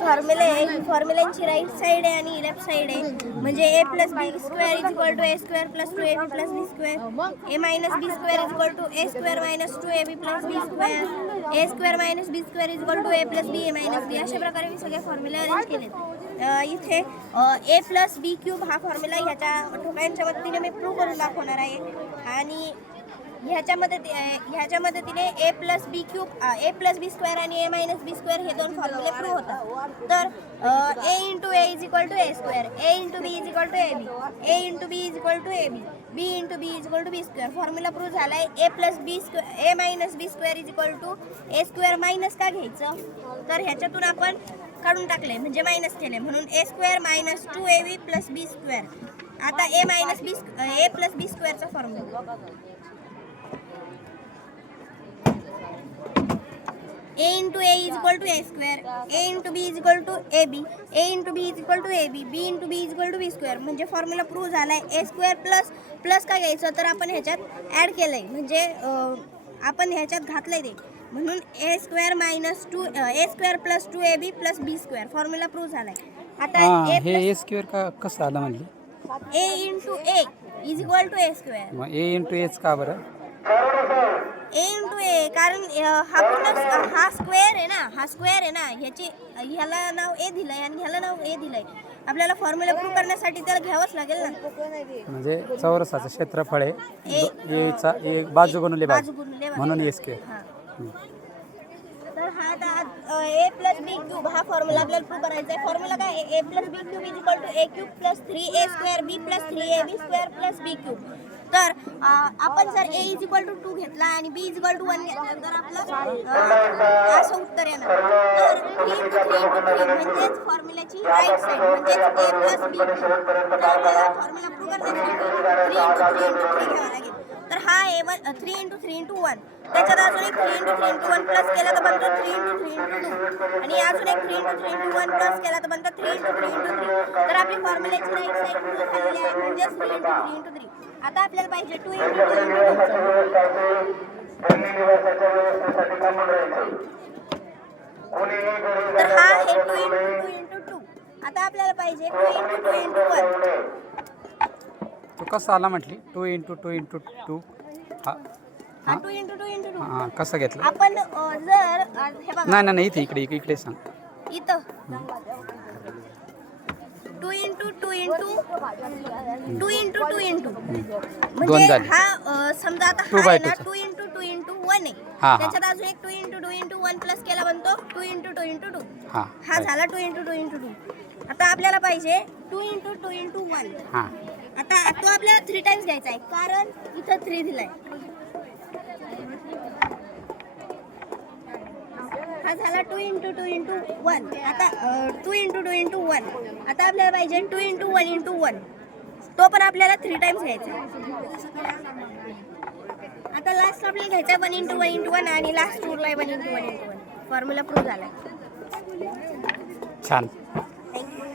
फॉर्म्युलांची right side आहे आणि left side आहे. म्हणजे a plus B square is equal to a square plus 2ab plus b square, a minus b square is equal to a square minus 2ab plus b square, a square minus b square is equal to a plus b a minus b. अशा प्रकारे मी सगळे फॉर्म्युले arrange केलेत. इथे a plus B cube हा formula ह्याच्या ठोकळ्यांच्या मदतीने मी prove करून दाखवणार आहे. आणि ह्याच्या मदतीने a plus B cube a plus B square आणि a मायनस बी स्क्वेअर हे दोन फॉर्म्युले प्रूव्ह होतात. तर a into a is equal to a square, a into B is equal to a B, a into B is equal to a B, b into B is equal to B square. Formula prove झाला आहे. a plus B square a minus B square is equal to a square minus का घ्यायचं, तर ह्याच्यातून आपण काढून टाकले म्हणजे मायनस केले, म्हणून a square minus 2ab plus B square. आता a minus B a plus B स्क्वेअरचा formula a into a is equal to a square, a into b is equal to ab, a into b is equal to ab, b into b is equal to b square. म्हणजे formula prove झालाय. a square plus plus का घ्यायचं, तर आपण ह्याच्यात add केलंय म्हणजे आपण ह्याच्यात घातलंय ते, म्हणून a square minus a square plus 2ab plus b square formula prove झालाय. आता हे a स्क्वेअर का कसं आलं म्हणले, a into a is equal to a square. मग a इंटू एच का बरं, a इंटू a, कारण हा पूर्ण हा स्क्वेअर आहे ना, हा स्क्वेअर आहे ना, ह्याला नाव a दिलंय आणि ह्याला नाव a दिलंय. आपल्याला फॉर्म्युला प्रूव्ह करण्यासाठी त्याला घ्यावंच लागेल ना. म्हणजे चौरसाचं क्षेत्रफळ आहे एचा एक बाजू गुणिले बाजू म्हणून a स्क्वेअर. तर हा a प्लस बी क्यूब हा फॉर्म्युला आपल्याला प्रूव्ह करायचा आहे. फॉर्म्युला काय, a plus B cube is equal to a cube plus 3a square b plus 3ab square plus b cube. तर आपण जर a इज इक्वल टू 2 घेतला आणि b इज इक्वल टू 1 घेतला तर आपलं असं उत्तर येणार. तर 3 into 3 into 3 म्हणजेच फॉर्म्युल्याची राईट साईड म्हणजेच a प्लस बी क्यूब. तर आपल्याला फॉर्म्युला प्रूव्ह करण्यासाठी 3 into 3 into 3 घ्यावा लागेल. तर हा a 3 into 3 into 1, त्याच्यात अजून एक 3 into 3 into 1 प्लस केला तर बनतो 3 into 3 into 2, आणि अजून एक 3 into 3 into 1 प्लस केला तर बनतो 3 into 3 into 3. तर आपली फॉर्म्युल्याची राईट साईड प्रूव्ह झालेली आहे म्हणजेच 3 into 3 into 3. आता आपल्याला पाहिजे 2 into 2 into 2. तर हा आहे 2 into 2 into 2. आता आपल्याला पाहिजे 2 into 2 into 1. तो कसा आला म्हटली 2 into 2 into 2, हा 2 into 2 into 2. हां कसं घेतलं, आपण जर हे बघा नाही इथे इकडे सांग. इथं 2 into 2 into 2 into 2 into म्हणजे हा समजा आता हा आहे ना 2 into 2 into 1 आहे, त्याच्यात अजून एक 2 into 2 into 1 प्लस केला बनतो 2 into 2 into 2. हा झाला 2 into 2 into 2. आता आपल्याला पाहिजे 2 into 2 into 1. आता तो आपल्याला 3 टाइम्स घ्यायचा आहे कारण इथं 3 दिलाय. हा झाला 2 into 2 into 1. आता 2 into 2 into 1. आता आपल्याला पाहिजे 2 into 1 into 1. तो पण आपल्याला 3 टाइम्स घ्यायचा आहे. आता लास्ट आपल्याला घ्यायचा 1 into 1 into 1 आणि लास्ट उरलाय 1 into 1 into 1. फॉर्म्युला प्रूव्ह झालाय. छान. थँक्यू.